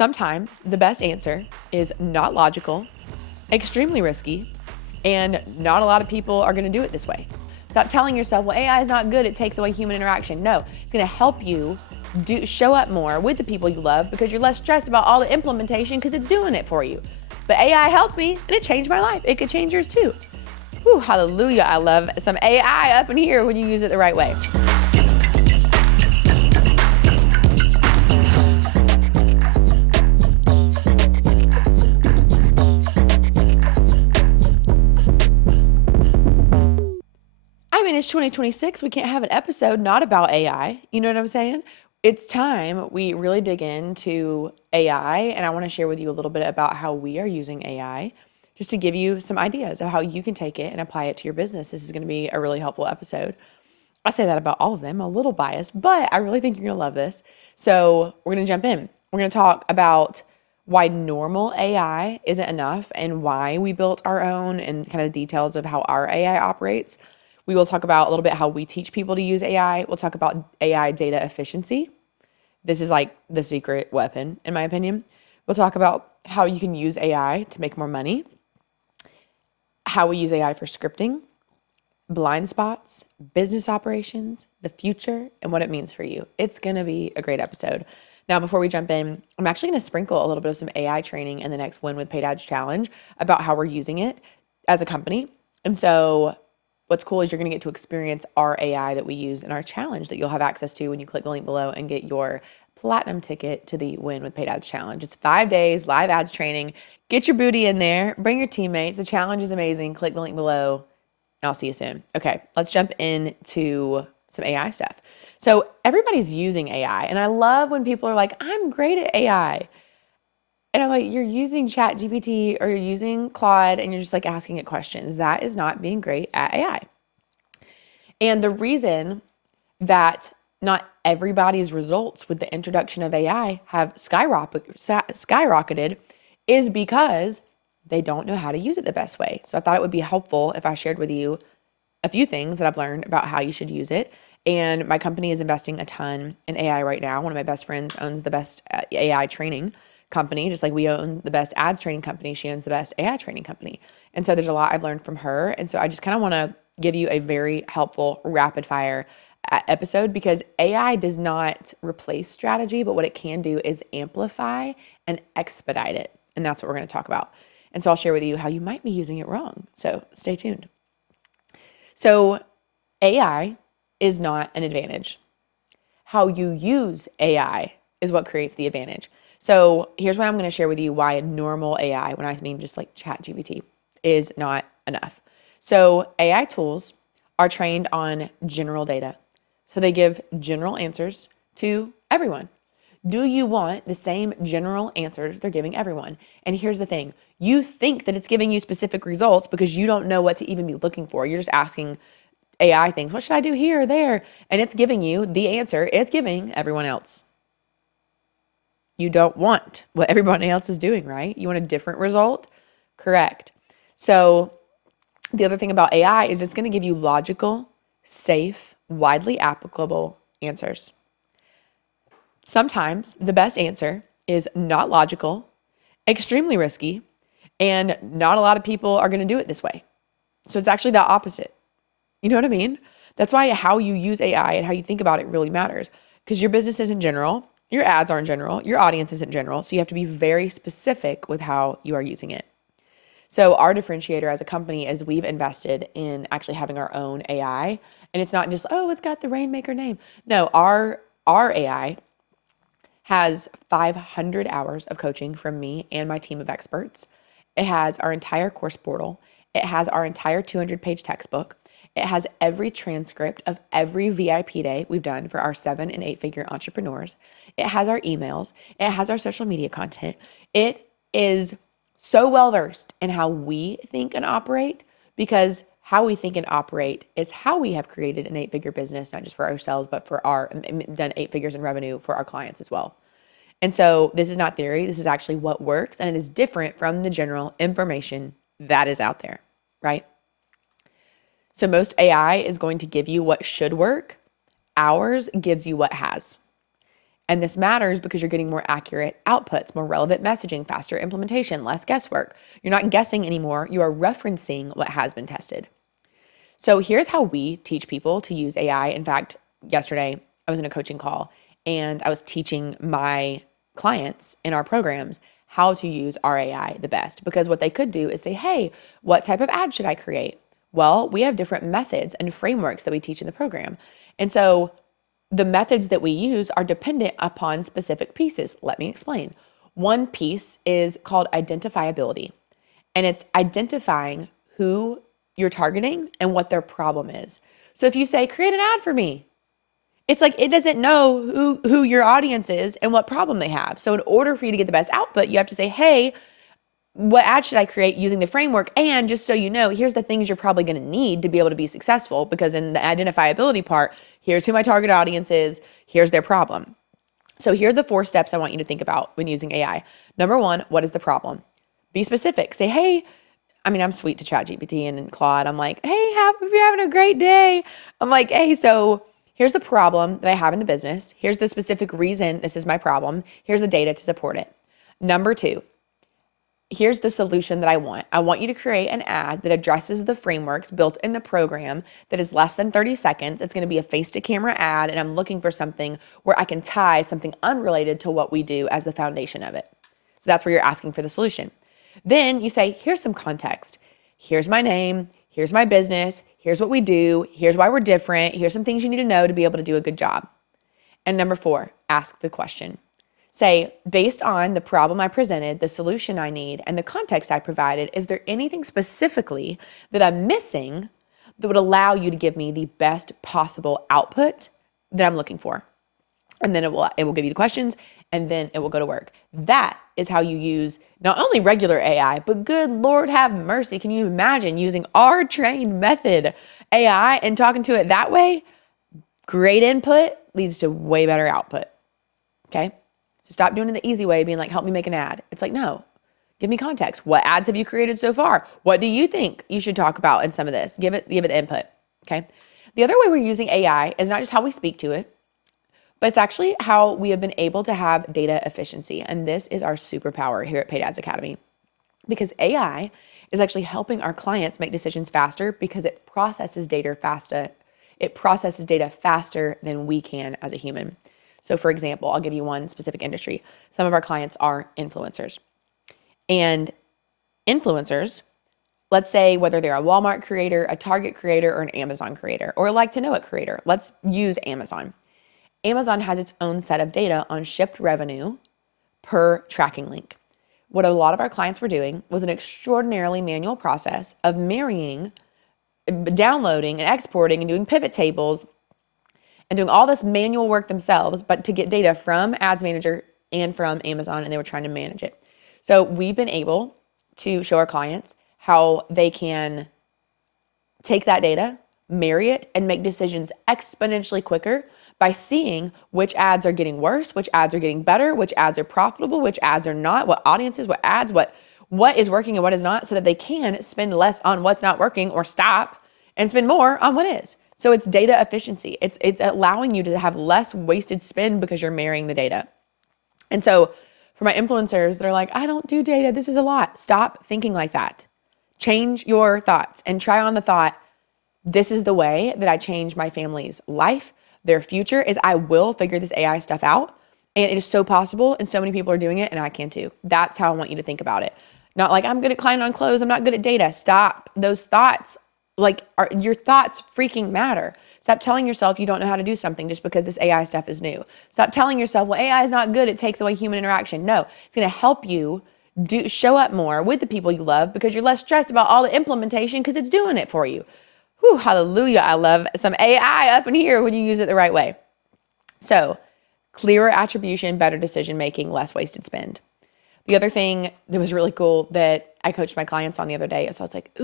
Sometimes the best answer is not logical, extremely risky, and not a lot of people are going to do it this way. Stop telling yourself, well, AI is not good, it takes away human interaction. No, it's going to help you show up more with the people you love because you're less stressed about all the implementation because it's doing it for you. But AI helped me and it changed my life. It could change yours too. Whew, hallelujah. I love some AI up in here when you use it the right way. I mean, it's 2026. We can't have an episode not about AI. You know what I'm saying? It's time we really dig into AI, and I want to share with you a little bit about how we are using AI just to give you some ideas of how you can take it and apply it to your business. This is going to be a really helpful episode. I say that about all of them, I'm a little biased, but I really think you're going to love this. So we're going to jump in. We're going to talk about why normal AI isn't enough and why we built our own and kind of the details of how our AI operates. We will talk about a little bit how we teach people to use AI. We'll talk about AI data efficiency. This is like the secret weapon, in my opinion. We'll talk about how you can use AI to make more money, how we use AI for scripting, blind spots, business operations, the future, and what it means for you. It's going to be a great episode. Now, before we jump in, I'm actually going to sprinkle a little bit of some AI training in the next Win with Paid Ads Challenge about how we're using it as a company. And so what's cool is you're going to get to experience our AI that we use in our challenge that you'll have access to when you click the link below and get your platinum ticket to the Win with Paid Ads Challenge. It's 5 days, live ads training. Get your booty in there. Bring your teammates. The challenge is amazing. Click the link below, and I'll see you soon. Okay, let's jump into some AI stuff. So everybody's using AI, and I love when people are like, I'm great at AI. And I'm like, you're using ChatGPT or you're using Claude and you're just like asking it questions. That is not being great at AI. And the reason that not everybody's results with the introduction of AI have skyrocketed is because they don't know how to use it the best way. So I thought it would be helpful if I shared with you a few things that I've learned about how you should use it. And my company is investing a ton in AI right now. One of my best friends owns the best AI training company, just like we own the best ads training company. She owns the best AI training company. And so there's a lot I've learned from her. And so I just kind of want to give you a very helpful rapid fire episode because AI does not replace strategy, but what it can do is amplify and expedite it. And that's what we're going to talk about. And so I'll share with you how you might be using it wrong. So stay tuned. So AI is not an advantage. How you use AI is what creates the advantage. So here's why I'm going to share with you why a normal AI, when I mean just like ChatGPT, is not enough. So AI tools are trained on general data. So they give general answers to everyone. Do you want the same general answers they're giving everyone? And here's the thing. You think that it's giving you specific results because you don't know what to even be looking for. You're just asking AI things. What should I do here or there? And it's giving you the answer it's giving everyone else. You don't want what everybody else is doing, right? You want a different result? Correct. So the other thing about AI is it's going to give you logical, safe, widely applicable answers. Sometimes the best answer is not logical, extremely risky, and not a lot of people are going to do it this way. So it's actually the opposite. You know what I mean? That's why how you use AI and how you think about it really matters because your business is in general. Your ads are in general, your audience is in general, so you have to be very specific with how you are using it. So our differentiator as a company is we've invested in actually having our own AI, and it's not just, oh, it's got the Rainmaker name. No, our AI has 500 hours of coaching from me and my team of experts. It has our entire course portal. It has our entire 200-page textbook. It has every transcript of every VIP day we've done for our 7- and 8-figure entrepreneurs. It has our emails. It has our social media content. It is so well-versed in how we think and operate because how we think and operate is how we have created an 8-figure business, not just for ourselves, but for done 8 figures in revenue for our clients as well. And so this is not theory. This is actually what works, and it is different from the general information that is out there, right? So most AI is going to give you what should work. Ours gives you what has. And this matters because you're getting more accurate outputs, more relevant messaging, faster implementation, less guesswork. You're not guessing anymore. You are referencing what has been tested. So here's how we teach people to use AI. In fact, yesterday I was in a coaching call and I was teaching my clients in our programs how to use our AI the best, because what they could do is say, hey, what type of ad should I create? Well, we have different methods and frameworks that we teach in the program. And so the methods that we use are dependent upon specific pieces. Let me explain. One piece is called identifiability, and it's identifying who you're targeting and what their problem is. So if you say, create an ad for me, it's like it doesn't know who your audience is and what problem they have. So in order for you to get the best output, you have to say, hey, what ad should I create using the framework? And just so you know, here's the things you're probably going to need to be able to be successful, because in the identifiability part, here's who my target audience is, here's their problem. So here are the 4 steps I want you to think about when using AI. Number 1, what is the problem? Be specific. Say, hey, I'm sweet to ChatGPT and Claude. I'm like, hey, if you're having a great day. I'm like, hey, so here's the problem that I have in the business. Here's the specific reason this is my problem. Here's the data to support it. Number 2, here's the solution that I want. I want you to create an ad that addresses the frameworks built in the program that is less than 30 seconds. It's going to be a face-to-camera ad, and I'm looking for something where I can tie something unrelated to what we do as the foundation of it. So that's where you're asking for the solution. Then you say, here's some context. Here's my name. Here's my business. Here's what we do. Here's why we're different. Here's some things you need to know to be able to do a good job. And number 4, ask the question. Say, based on the problem I presented, the solution I need, and the context I provided, is there anything specifically that I'm missing that would allow you to give me the best possible output that I'm looking for? And then it will give you the questions, and then it will go to work. That is how you use not only regular AI, but good Lord have mercy, can you imagine using our trained method AI and talking to it that way? Great input leads to way better output. Okay? So stop doing it the easy way, being like, help me make an ad. It's like, no, give me context. What ads have you created so far? What do you think you should talk about in some of this? Give it the input, okay? The other way we're using AI is not just how we speak to it, but it's actually how we have been able to have data efficiency. And this is our superpower here at Paid Ads Academy, because AI is actually helping our clients make decisions faster because it processes data faster. It processes data faster than we can as a human. So for example, I'll give you one specific industry. Some of our clients are influencers. And influencers, let's say whether they're a Walmart creator, a Target creator, or an Amazon creator, or a like to know it creator. Let's use Amazon. Amazon has its own set of data on shipped revenue per tracking link. What a lot of our clients were doing was an extraordinarily manual process of marrying, downloading, and exporting, and doing pivot tables, and doing all this manual work themselves, but to get data from Ads Manager and from Amazon, and they were trying to manage it. So we've been able to show our clients how they can take that data, marry it, and make decisions exponentially quicker by seeing which ads are getting worse, which ads are getting better, which ads are profitable, which ads are not, what audiences, what ads, what is working and what is not, so that they can spend less on what's not working or stop and spend more on what is. So it's data efficiency. It's allowing you to have less wasted spend because you're marrying the data. And so for my influencers, they're like, I don't do data. This is a lot. Stop thinking like that. Change your thoughts and try on the thought, this is the way that I change my family's life. Their future is I will figure this AI stuff out. And it is so possible. And so many people are doing it, and I can too. That's how I want you to think about it. Not like I'm good at client on close. I'm not good at data. Stop those thoughts. Your thoughts freaking matter. Stop telling yourself you don't know how to do something just because this AI stuff is new. Stop telling yourself, well, AI is not good. It takes away human interaction. No, it's going to help you show up more with the people you love because you're less stressed about all the implementation because it's doing it for you. Whew, hallelujah. I love some AI up in here when you use it the right way. So clearer attribution, better decision-making, less wasted spend. The other thing that was really cool that I coached my clients on the other day is I was like,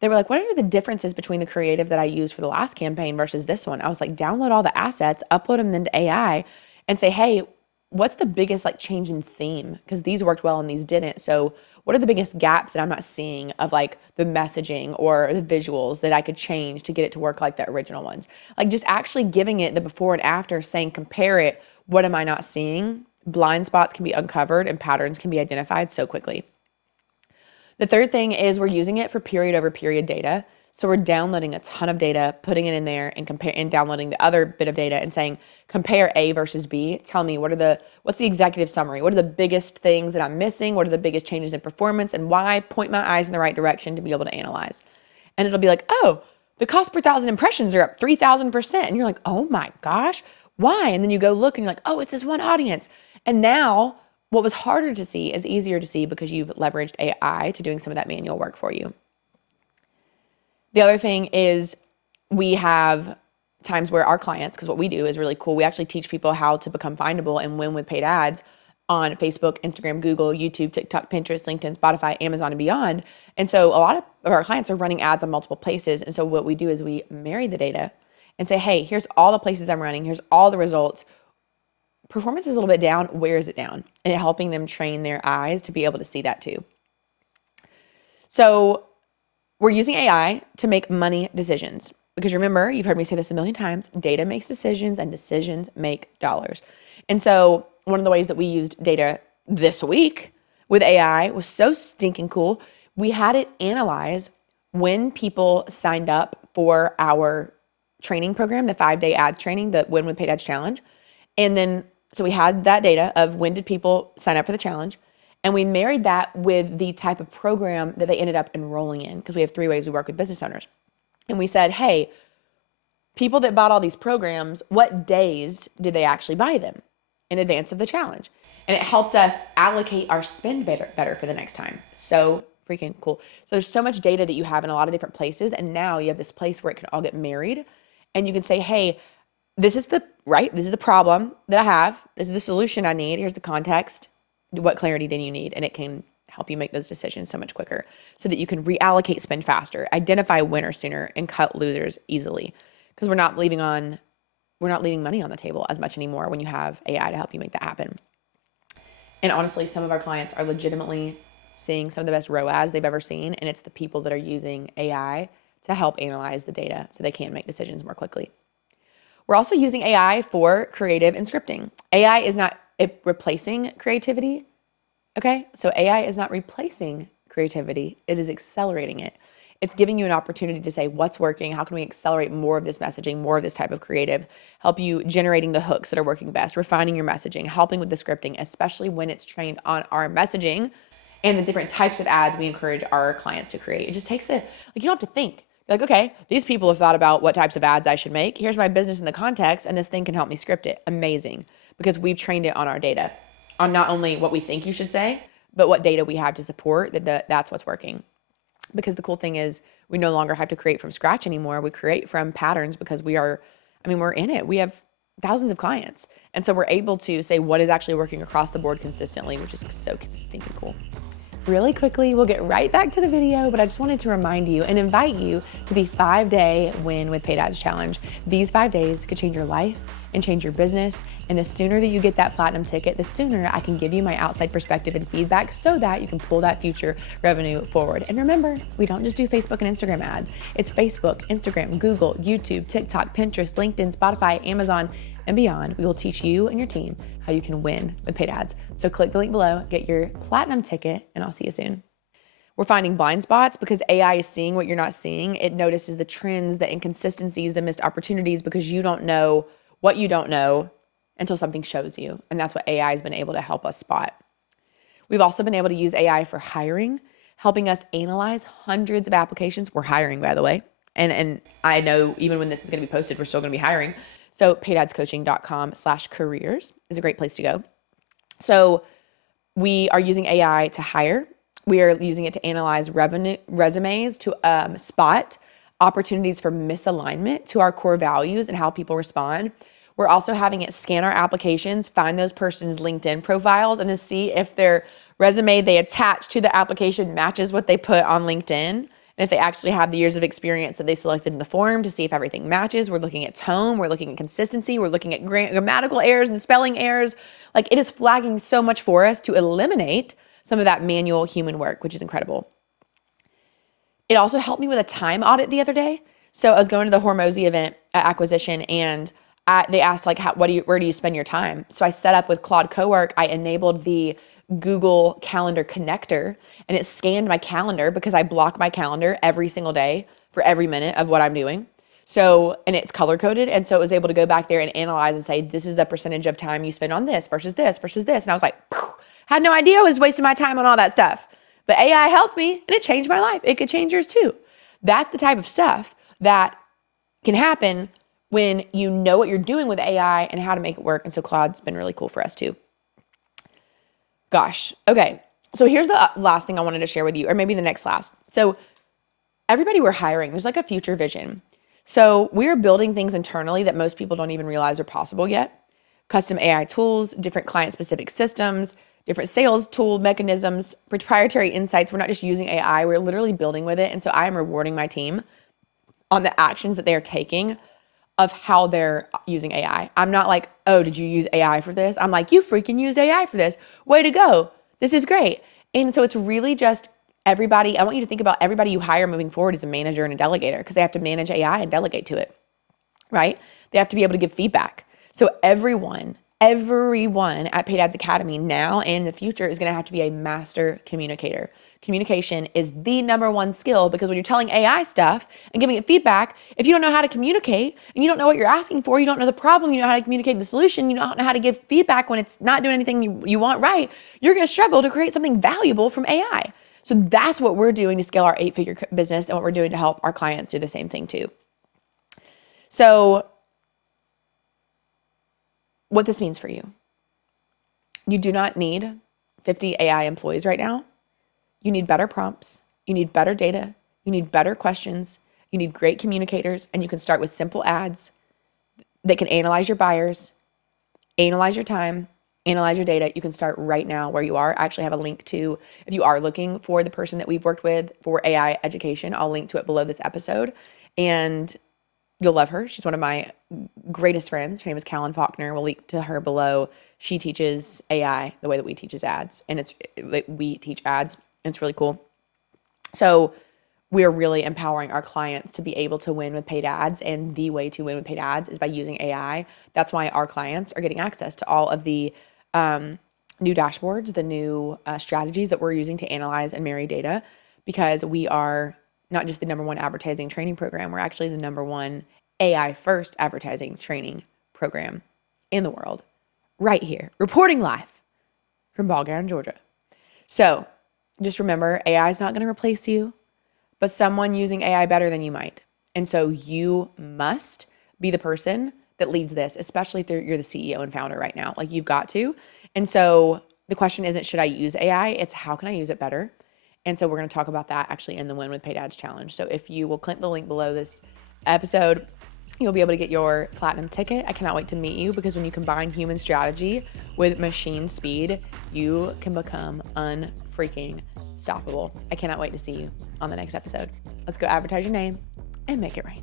they were like, what are the differences between the creative that I used for the last campaign versus this one? I was like, download all the assets, upload them into AI, and say, hey, what's the biggest like change in theme? Because these worked well and these didn't. So what are the biggest gaps that I'm not seeing of like the messaging or the visuals that I could change to get it to work like the original ones? Like just actually giving it the before and after, saying, compare it. What am I not seeing? Blind spots can be uncovered and patterns can be identified so quickly. The third thing is we're using it for period over period data. So we're downloading a ton of data, putting it in there and downloading the other bit of data and saying, compare A versus B. Tell me what's the executive summary? What are the biggest things that I'm missing? What are the biggest changes in performance and why? Point my eyes in the right direction to be able to analyze. And it'll be like, oh, the cost per 1,000 impressions are up 3,000%. And you're like, oh my gosh, why? And then you go look and you're like, oh, it's this one audience. And now what was harder to see is easier to see because you've leveraged AI to doing some of that manual work for you. The other thing is we have times where our clients, because what we do is really cool, we actually teach people how to become findable and win with paid ads on Facebook, Instagram, Google, YouTube, TikTok, Pinterest, LinkedIn, Spotify, Amazon, and beyond. And so a lot of our clients are running ads on multiple places. And so what we do is we marry the data and say, hey, here's all the places I'm running. Here's all the results. Performance is a little bit down. Where is it down? And helping them train their eyes to be able to see that too. So we're using AI to make money decisions because remember, you've heard me say this a million times, data makes decisions and decisions make dollars. And so one of the ways that we used data this week with AI was so stinking cool. We had it analyze when people signed up for our training program, the 5-day ads training, the Win with Paid Ads Challenge. And then, so we had that data of when did people sign up for the challenge. And we married that with the type of program that they ended up enrolling in, because we have 3 ways we work with business owners. And we said, hey, people that bought all these programs, what days did they actually buy them in advance of the challenge? And it helped us allocate our spend better for the next time. So freaking cool. So there's so much data that you have in a lot of different places. And now you have this place where it can all get married. And you can say, hey, this is the problem that I have. This is the solution I need. Here's the context. What clarity do you need? And it can help you make those decisions so much quicker so that you can reallocate spend faster, identify winners sooner, and cut losers easily. Because we're not leaving money on the table as much anymore when you have AI to help you make that happen. And honestly, some of our clients are legitimately seeing some of the best ROAS they've ever seen. And it's the people that are using AI to help analyze the data so they can make decisions more quickly. We're also using AI for creative and scripting. AI is not replacing creativity, okay? So AI is not replacing creativity. It is accelerating it. It's giving you an opportunity to say what's working, how can we accelerate more of this messaging, more of this type of creative, help you generating the hooks that are working best, refining your messaging, helping with the scripting, especially when it's trained on our messaging and the different types of ads we encourage our clients to create. It just takes you don't have to think. You're like, okay, these people have thought about what types of ads I should make. Here's my business in the context, and this thing can help me script it. Amazing. Because we've trained it on our data, on not only what we think you should say, but what data we have to support that's what's working. Because the cool thing is we no longer have to create from scratch anymore. We create from patterns because we're in it. We have thousands of clients. And so we're able to say what is actually working across the board consistently, which is so stinking cool. Really quickly, we'll get right back to the video, but I just wanted to remind you and invite you to the 5-day Win with Paid Ads Challenge. These 5 days could change your life and change your business. And the sooner that you get that platinum ticket, the sooner I can give you my outside perspective and feedback so that you can pull that future revenue forward. And remember, we don't just do Facebook and Instagram ads. It's Facebook, Instagram, Google, YouTube, TikTok, Pinterest, LinkedIn, Spotify, Amazon, and beyond. We will teach you and your team how you can win with paid ads. So click the link below, get your platinum ticket, and I'll see you soon. We're finding blind spots because AI is seeing what you're not seeing. It notices the trends, the inconsistencies, the missed opportunities because you don't know what you don't know until something shows you. And that's what AI has been able to help us spot. We've also been able to use AI for hiring, helping us analyze hundreds of applications. We're hiring, by the way. And I know even when this is going to be posted, we're still going to be hiring. So paidadscoaching.com/careers is a great place to go. So we are using AI to hire. We are using it to analyze resumes to spot opportunities for misalignment to our core values and how people respond. We're also having it scan our applications, find those persons' LinkedIn profiles, and to see if their resume they attach to the application matches what they put on LinkedIn. And if they actually have the years of experience that they selected in the form to see if everything matches. We're looking at tone, we're looking at consistency, we're looking at grammatical errors and spelling errors. Like, it is flagging so much for us to eliminate some of that manual human work, which is incredible. It also helped me with a time audit the other day. So I was going to the Hormozy event at Acquisition, and they asked, like, where do you spend your time? So I set up with Claude Cowork. I enabled the Google Calendar connector, and it scanned my calendar because I block my calendar every single day for every minute of what I'm doing. So, and it's color coded. And so it was able to go back there and analyze and say, this is the percentage of time you spend on this versus this versus this. And I was like, had no idea I was wasting my time on all that stuff. But AI helped me, and it changed my life. It could change yours too. That's the type of stuff that can happen when you know what you're doing with AI and how to make it work. And so Claude's been really cool for us too. Gosh. Okay. So here's the last thing I wanted to share with you, or maybe the next last. So everybody we're hiring, there's like a future vision. So we're building things internally that most people don't even realize are possible yet. Custom AI tools, different client-specific systems, different sales tool mechanisms, proprietary insights. We're not just using AI, we're literally building with it. And so I am rewarding my team on the actions that they are taking of how they're using AI. I'm not like, oh, did you use AI for this? I'm like, you freaking used AI for this. Way to go. This is great. And so it's really just everybody. I want you to think about everybody you hire moving forward as a manager and a delegator, because they have to manage AI and delegate to it, right? They have to be able to give feedback. So everyone at Paid Ads Academy now and in the future is going to have to be a master communicator. Communication is the number one skill, because when you're telling AI stuff and giving it feedback, if you don't know how to communicate and you don't know what you're asking for, you don't know the problem, you don't know how to communicate the solution, you don't know how to give feedback when it's not doing anything you want right, you're going to struggle to create something valuable from AI. So that's what we're doing to scale our 8-figure business, and what we're doing to help our clients do the same thing too. So what this means for you: you do not need 50 AI employees right now. You need better prompts. You need better data. You need better questions. You need great communicators. And you can start with simple ads that can analyze your buyers, analyze your time, analyze your data. You can start right now where you are. I actually have a link to, if you are looking for the person that we've worked with for AI education, I'll link to it below this episode. And you'll love her. She's one of my greatest friends. Her name is Callan Faulkner. We'll link to her below. She teaches AI the way that we teach ads, and we teach ads. And it's really cool. So we're really empowering our clients to be able to win with paid ads, and the way to win with paid ads is by using AI. That's why our clients are getting access to all of the new dashboards, the new strategies that we're using to analyze and marry data, because we are not just the number one advertising training program, we're actually the number one AI first advertising training program in the world, right here, reporting live from Ball Ground, Georgia. So just remember, AI is not going to replace you, but someone using AI better than you might. And so you must be the person that leads this, especially if you're the CEO and founder right now. Like, you've got to. And so the question isn't, should I use AI? It's, how can I use it better? And so we're going to talk about that actually in the Win with Paid Ads Challenge. So if you will click the link below this episode, you'll be able to get your platinum ticket. I cannot wait to meet you, because when you combine human strategy with machine speed, you can become unfreaking stoppable. I cannot wait to see you on the next episode. Let's go advertise your name and make it rain.